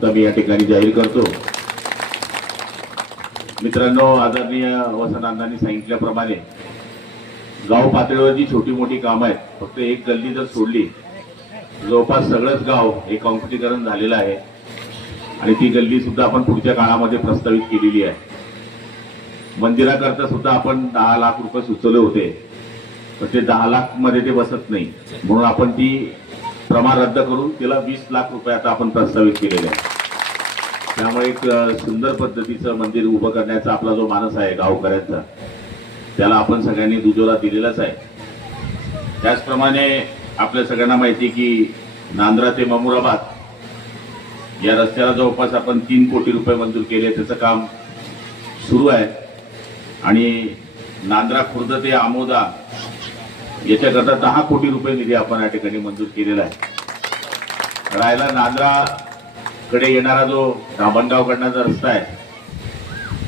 मुक्ता मी या ठिकाणी जाहीर करतो. मित्रांनो आदरणीय वसंतांनी सांगितल्याप्रमाणे गाव पातळीवर जी छोटी मोठी कामं आहेत. फक्त एक गल्ली जर सोडली जवळपास सगळंच गाव हे कॉन्क्रिटीकरण झालेलं आहे. आणि ती गल्ली सुद्धा आपण पुढच्या काळामध्ये प्रस्तावित केलेली आहे. मंदिराकरता सुद्धा आपण दहा लाख रुपये सुचवले होते. पण ते दहा लाखमध्ये ते बसत नाही. म्हणून आपण ती प्रमाण रद्द करून तिला वीस लाख रुपये आता आपण प्रस्तावित केलेले आहे त्यामुळे एक सुंदर पद्धतीचं मंदिर उभं करण्याचा आपला जो मानस आहे गावकऱ्यांचा त्याला आपण सगळ्यांनी दुजोरा दिलेलाच आहे. त्याचप्रमाणे आपल्या सगळ्यांना माहिती की नांद्रा ते ममुराबाद या रस्त्याला जवळपास आपण तीन कोटी रुपये मंजूर केले त्याचं काम सुरू आहे. आणि नांद्रा खुर्द ते आमोदा याच्याकरता दहा कोटी रुपये निधी आपण या ठिकाणी मंजूर केलेला आहे. राहिला नांद्रा कडे येणारा जो धामणगावकडनं रस्ता आहे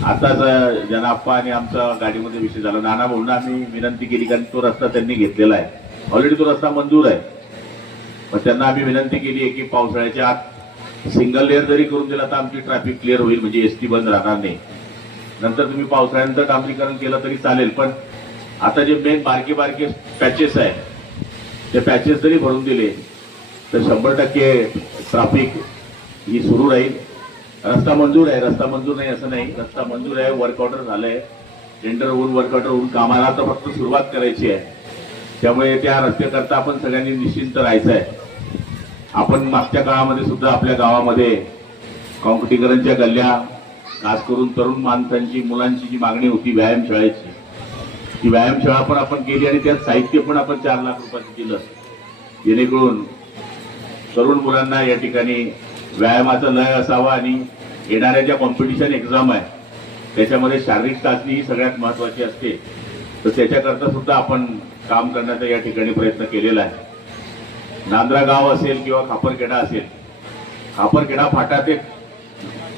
आताच जनाप्पा आणि आमचा गाडीमध्ये विषय झाला. नाना भाऊंना आम्ही विनंती केली कारण तो रस्ता त्यांनी घेतलेला आहे. ऑलरेडी तो रस्ता मंजूर आहे. पण त्यांना आम्ही विनंती केली आहे की पावसाळ्याच्या आत सिंगल लेअर जरी करून दिला तर आमची ट्रॅफिक क्लिअर होईल म्हणजे एस टी बंद राहणार नाही. नंतर तुम्ही पावसाळ्यानंतर डांबरीकरण केलं तरी चालेल पण आता जे मेन बारके बारके पॅचेस आहे ते पॅचेस जरी भरून दिले तर शंभर टक्के ट्रॅफिक ही सुरू राहील. रस्ता मंजूर आहे रस्ता मंजूर नाही असं नाही. रस्ता मंजूर आहे वर्क ऑर्डर आहे टेंडर होऊन वर्क ऑर्डर होऊन कामाला आता फक्त सुरुवात करायची आहे. त्यामुळे त्या रस्त्याकरता आपण सगळ्यांनी निश्चिंत राहायचं आहे आपण मागच्या काळामध्ये सुद्धा आपल्या गावामध्ये कॉम्पिटिकरणच्या गल्ल्या खास करून तरुण माणसांची मुलांची जी मागणी होती व्यायामशाळेची. ती व्यायामशाळा पण आपण केली आणि त्यात साहित्य पण आपण चार लाख रुपयाचं दिलं जेणेकरून तरुण मुलांना या ठिकाणी व्यायामाचा लय असावा आणि येणाऱ्या ज्या कॉम्पिटिशन एक्झाम आहे त्याच्यामध्ये शारीरिक चाचणी ही सगळ्यात महत्वाची असते. तर त्याच्याकरता सुद्धा आपण काम करण्याचा या ठिकाणी प्रयत्न केलेला आहे. नांद्रा गाव असेल किंवा खापरखेडा असेल खापरखेडा फाटा ते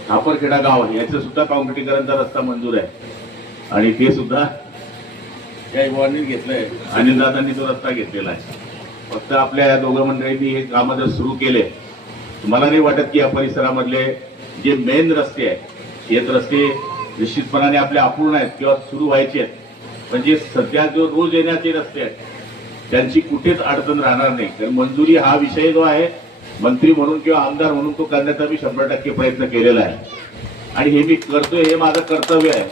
खापरखेडा गाव याचं सुद्धा कॉन्क्रिटीकरणचा रस्ता मंजूर आहे. आणि ते सुद्धा या युवांनी घेतलंय. अनिल दादांनी तो रस्ता घेतलेला आहे. फक्त आपल्या या दोघं मंडळींनी हे काम जर सुरू केले मला नाही वाटत की या परिसरामधले जे मेन रस्ते आहेत हे रस्ते निश्चितपणाने आपले अपूर्ण आहेत किंवा सुरू व्हायचे आहेत. पण जे सध्या जो रोज येण्याचे रस्ते आहेत त्यांची कुठेच अडचण राहणार नाही. तर मंजुरी हा विषय जो आहे मंत्री म्हणून किंवा आमदार म्हणून तो करण्याचा मी शंभर टक्के प्रयत्न केलेला आहे. आणि हे मी करतोय हे माझं कर्तव्य आहे.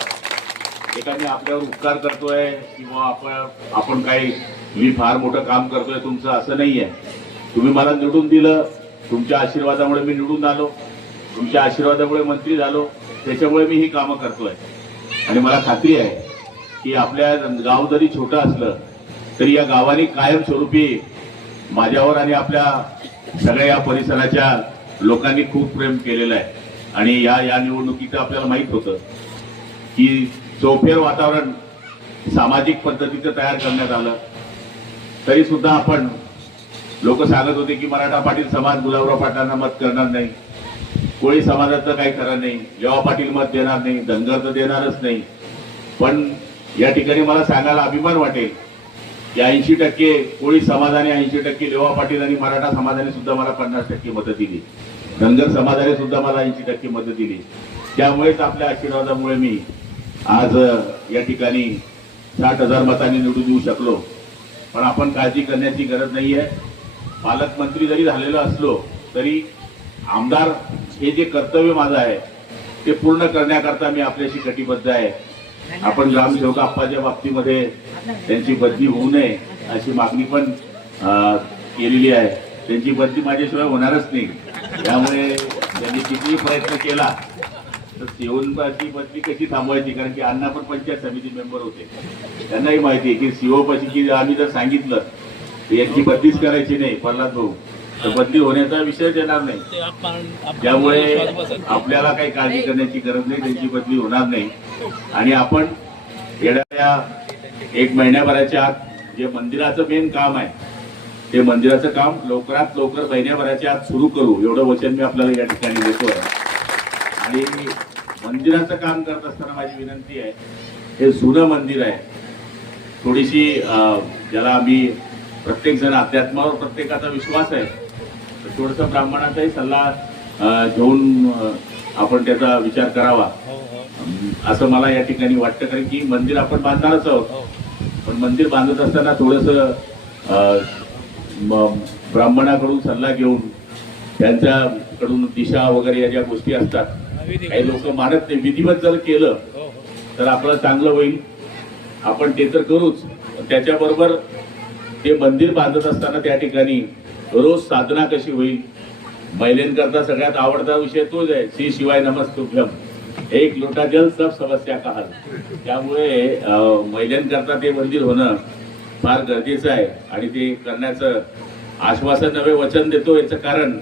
एकाने आपल्यावर उपकार करतोय किंवा आपण आपण काही मी फार मोठं काम करतोय तुमचं असं नाही आहे तुम्ही मला निवडून दिलं तुमच्या आशीर्वादामुळे मी निवडून आलो तुमच्या आशीर्वादामुळे मंत्री झालो. त्याच्यामुळे मी ही कामं करतोय. आणि मला खात्री आहे की आपल्या गाव जरी छोटं असलं तरी या गावाने कायमस्वरूपी माझ्यावर आणि आपल्या सगळ्या या परिसराच्या लोकांनी खूप प्रेम केलेलं आहे. आणि या या निवडणुकीचं आपल्याला माहीत होतं की चौफेर वातावरण सामाजिक पद्धतीचं तयार करण्यात आलं. तरी सुद्धा आपण लोक सांगत होते की मराठा पाटील समाज गुलाबराव पाटलांना मत करणार नाही. कोळी समाजाचं काही खरं नाही. जेव्हा पाटील मत देणार नाही. धनगर तर देणारच नाही. पण या ठिकाणी मला सांगायला अभिमान वाटेल की ऐंशी टक्के कोळी समाजाने ऐंशी टक्के लेवा पाटील आणि मराठा समाजाने सुद्धा मला पन्नास टक्के मतं दिली. धनगर समाजाने सुद्धा मला ऐंशी टक्के मतं दिली. त्यामुळेच आपल्या आशीर्वादामुळे मी आज या ठिकाणी साठ हजार मतांनी निवडून येऊ शकलो. पण आपण काळजी करण्याची गरज नाही आहे पालकमंत्री जरी झालेलो असलो तरी आमदार हे जे कर्तव्य माझं आहे ते पूर्ण करण्याकरता मी आपल्याशी कटिबद्ध आहे. आपण ग्रामसेवक आप्पाच्या बाबतीमध्ये त्यांची बदली होऊ नये अशी मागणी पण केलेली आहे. त्यांची बदली माझ्याशिवाय होणारच नाही. त्यामुळे त्यांनी कितीही प्रयत्न केला तर सीओची बदली कशी थांबवायची? कारण की अण्णा पण पंचायत समिती मेंबर होते. त्यांनाही माहिती आहे की सीओ पाशी की आम्ही जर सांगितलं यांची बदलीच करायची नाही प्रल्हाद भाऊ तर बदली होण्याचा विषयच येणार नाही. त्यामुळे आपल्याला काही काळजी करण्याची गरज नाही त्यांची बदली होणार नाही. आणि आपण येणाऱ्या एक महिन्याभराच्या आत जे मंदिराचं मेन काम आहे ते मंदिराचं काम लवकरात लवकर महिन्याभराच्या आत सुरू करू. एवढं वचन मी आपल्याला या ठिकाणी देतोय आणि मंदिराचं काम करत असताना माझी विनंती आहे हे जुनं मंदिर आहे. थोडीशी ज्याला आम्ही प्रत्येक जण अध्यात्मावर प्रत्येकाचा विश्वास आहे. तर थोडंसं ब्राह्मणाचाही सल्ला घेऊन आपण त्याचा विचार करावा. अं, असं मला या ठिकाणी वाटतं कारण की मंदिर आपण बांधणारच आहोत. पण मंदिर बांधत असताना थोडस ब्राह्मणाकडून सल्ला घेऊन त्यांच्याकडून दिशा वगैरे या ज्या गोष्टी असतात काही लोक मानत नाही. विधिवत जर केलं तर आपलं चांगलं होईल. आपण ते तर करूच. त्याच्याबरोबर ते मंदिर बांधत असताना त्या ठिकाणी रोज साधना कशी होईल? महिलेंकरता सगळ्यात आवडता विषय तोच आहे. श्री शिवाय नमस्तुभ्यम. एक लोटा जल सब समस्या काल त्यामुळे महिलांकरता ते मंदिर होणं फार गरजेचं आहे. आणि ते करण्याचं आश्वासन नवे वचन देतो याचं कारण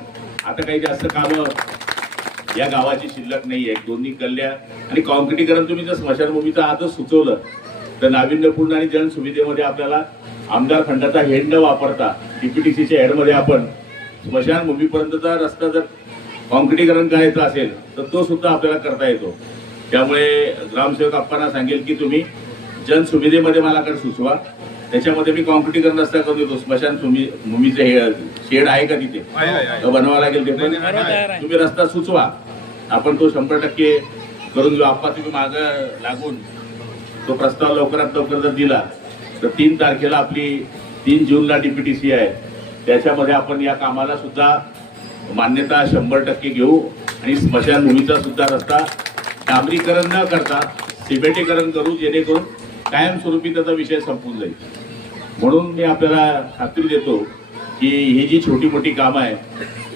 आता काही जास्त कामं या गावाची शिल्लक नाही आहे दोन्ही कल्ल्या आणि कॉन्क्रिटीकरण तुम्ही जर स्मशानभूमीचं आजच सुचवलं तर नाविन्यपूर्ण आणि जनसुविधेमध्ये आपल्याला आमदार फंडाचा हेड न वापरता डीपीटीसीच्या हेडमध्ये आपण स्मशानभूमीपर्यंतचा रस्ता जर कॉन्क्रिटीकरण करायचं असेल तर तो सुद्धा आपल्याला करता येतो. त्यामुळे ग्रामसेवक अप्पांना सांगेल की तुम्ही जनसुविधेमध्ये मला कर सुचवा. त्याच्यामध्ये मी कॉन्क्रिटीकरण रस्ता करून देतो स्मशान भूमी भूमीचं हे शेड आहे का तिथे? बनवावा लागेल ते पण. तुम्ही रस्ता सुचवा. आपण तो शंभर टक्के करून घेऊ आप्पा तुम्ही माग लागून तो प्रस्ताव लवकरात लवकर जर दिला तर तीन तारखेला आपली तीन जूनला डीपीटीसी आहे. त्याच्यामध्ये आपण या कामाला सुद्धा मान्यता शंभर टक्के घेऊ आणि स्मशानभूमीचा सुद्धा रस्ता डांबरीकरण न करता सिमेंटीकरण करू जेणेकरून कायमस्वरूपी त्याचा विषय संपून जाईल. म्हणून मी आपल्याला खात्री देतो की ही जी छोटी मोठी कामं आहे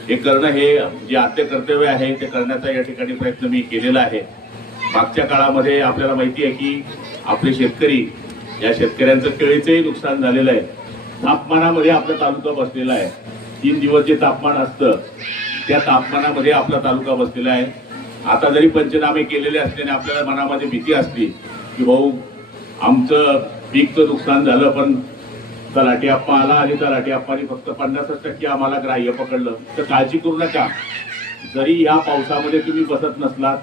हे करणं हे जे आद्य कर्तव्य आहे ते करण्याचा या ठिकाणी प्रयत्न मी केलेला आहे. मागच्या काळामध्ये आपल्याला माहिती आहे की आपले शेतकरी या शेतकऱ्यांचं केळीचंही नुकसान झालेलं आहे. तापमानामध्ये आपला तालुका बसलेला आहे. तीन दिवस जे तापमान असतं त्या तापमानामध्ये आपला तालुका बसलेला आहे. आता जरी पंचनामे केलेले असल्याने आपल्याला मनामध्ये भीती असली की भाऊ आमचं पीकचं नुकसान झालं पण तलाठी आप्पा आला आणि तलाठी आप्पाने फक्त पन्नासच टक्के आम्हाला ग्राह्य पकडलं. तर काळजी करू नका. जरी या पावसामध्ये तुम्ही बसत नसलात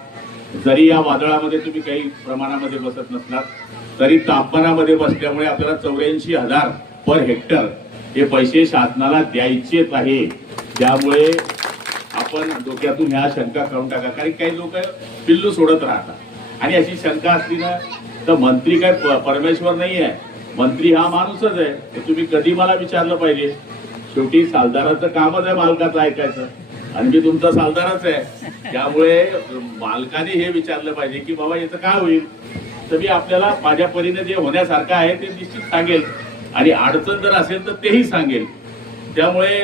जरी या वादळामध्ये तुम्ही काही प्रमाणामध्ये बसत नसलात तरी तापमानामध्ये बसल्यामुळे आपल्याला चौऱ्याऐंशी हजार पर हेक्टर हे पैसे शासनाला द्यायचेच आहे. त्यामुळे आपण डोक्यातून ह्या शंका काढून टाका. कारण काही लोक पिल्लू सोडत राहतात. आणि अशी शंका असली ना तर मंत्री काय परमेश्वर नाही आहे. मंत्री हा माणूसच आहे. तर तुम्ही कधी मला विचारलं पाहिजे? शेवटी सालदाराचं कामच आहे मालकाचं ऐकायचं. आणि मी तुमचा सालदारच आहे. त्यामुळे मालकाने हे विचारलं पाहिजे की बाबा याचं काय होईल? तर मी आपल्याला माझ्या परीने जे होण्यासारखं आहे ते निश्चित सांगेल. आणि अडचण जर असेल तर तेही सांगेल. त्यामुळे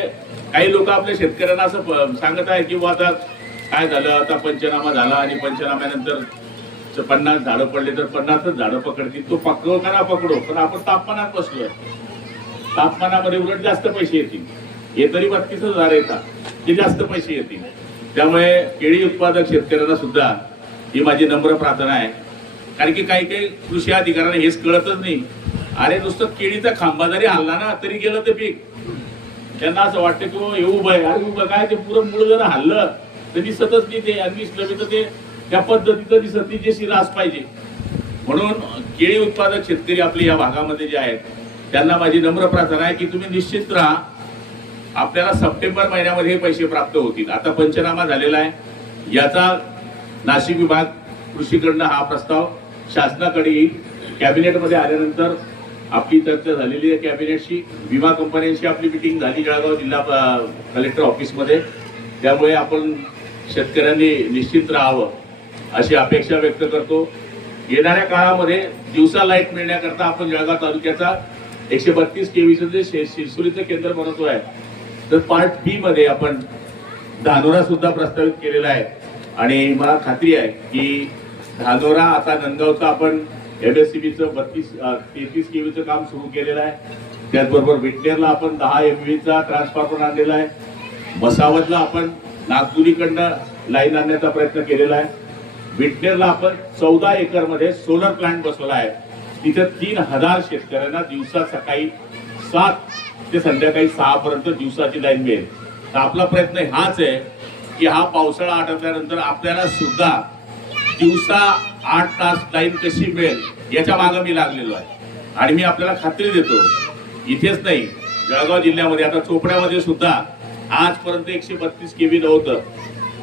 काही लोक आपल्या शेतकऱ्यांना असं सांगत आहे की बुवा आता काय झालं? आता पंचनामा झाला आणि पंचनाम्यानंतर पन्नास झाडं पडले तर पन्नासच झाडं पकडतील. तो पकडो का ना पकडो? पण आपण तापमानात बसलोय. तापमानामध्ये उलट जास्त पैसे येतील. हे तरी बत्तीसच हजार येतात. ते जास्त पैसे येतील त्यामुळे केळी उत्पादक शेतकऱ्यांना सुद्धा ही माझी नम्र प्रार्थना आहे. कारण की काही काही कृषी अधिकाऱ्यांना हेच कळतच नाही. अरे नुसतं केळीचा खांबा जरी हल्ला ना तरी गेलं ते पीक. त्यांना असं वाटतं की हे उभं आहे. अरे उभं काय? ते पुरं मूळ जर हल्लं तर दिसतच नाही ते. आणि दिसलं तर ते त्या पद्धतीचं दिसत नाही जे शिरास पाहिजे. म्हणून केळी उत्पादक शेतकरी आपले या भागामध्ये जे आहेत त्यांना माझी नम्र प्रार्थना आहे की तुम्ही निश्चित राहा. आपल्याला सप्टेंबर महिन्यामध्ये हे पैसे प्राप्त होतील. आता पंचनामा झालेला आहे. याचा नाशिक विभाग कृषीकडनं हा प्रस्ताव शासनाकडे येईल. कॅबिनेटमध्ये आल्यानंतर आपली चर्चा झालेली आहे कॅबिनेटशी. विमा कंपन्यांशी आपली मिटिंग झाली जळगाव जिल्हा कलेक्टर ऑफिसमध्ये. त्यामुळे आपण शेतकऱ्यांनी निश्चित राहावं अशी अपेक्षा व्यक्त करतो. येणाऱ्या काळामध्ये दिवसा लाइट मिळण्याकरता आपण जळगाव तालुक्याचा एकशे बत्तीस केवीचं जे शे- शिरसुरीचं केंद्र बनवतोय तर पार्ट बी मध्ये आपण धानोरा सुद्धा प्रस्तावित केलेला आहे. आणि मला खात्री आहे की धानोरा आता नंदगावचं आपण एमएससीबीचं बत्तीस तेहतीस केवीचं काम सुरू केलेलं आहे. त्याचबरोबर विटनेरला आपण दहा एमव्हीचा ट्रान्सफॉर्मर आणलेला आहे. मसावतला आपण नागपुरीकडनं लाईन आणण्याचा प्रयत्न केलेला आहे. विटनेरला आपण चौदा एकरमध्ये सोलर प्लांट बसवला आहे. तिथं तीन हजार शेतकऱ्यांना दिवसा सकाळी सात ते संध्याकाळी सहा पर्यंत दिवसाची लाईन मिळेल. तर आपला प्रयत्न हाच आहे की हा पावसाळा आटवल्यानंतर आपल्याला सुद्धा दिवसा आठ तास लाईन कशी मिळेल याच्या मागं मी लागलेलो आहे. आणि मी आपल्याला खात्री देतो इथेच नाही जळगाव जिल्ह्यामध्ये आता चोपड्यामध्ये सुद्धा आजपर्यंत एकशे बत्तीस केवी नव्हतं.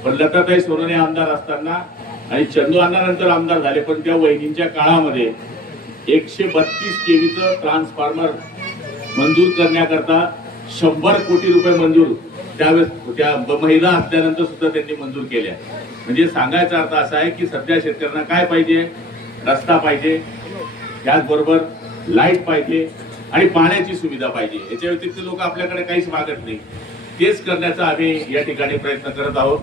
पण लताताई सोनने आमदार असताना आणि चंदू अण्णानंतर आमदार झाले पण त्या वहिनींच्या काळामध्ये एकशे बत्तीस केवीचं ट्रान्सफॉर्मर मंजूर करण्याकरता शंभर कोटी रुपये मंजूर त्यावेळेस त्या महिला असल्यानंतर सुद्धा त्यांनी मंजूर केल्या. म्हणजे सांगायचा अर्थ असा आहे की सध्या शेतकऱ्यांना काय पाहिजे? रस्ता पाहिजे. त्याचबरोबर लाइट पाहिजे आणि पाण्याची सुविधा पाहिजे. याच्या व्यतिरिक्त लोक आपल्याकडे काहीच मागत नाही. तेच करण्याचा आम्ही या ठिकाणी प्रयत्न करत आहोत.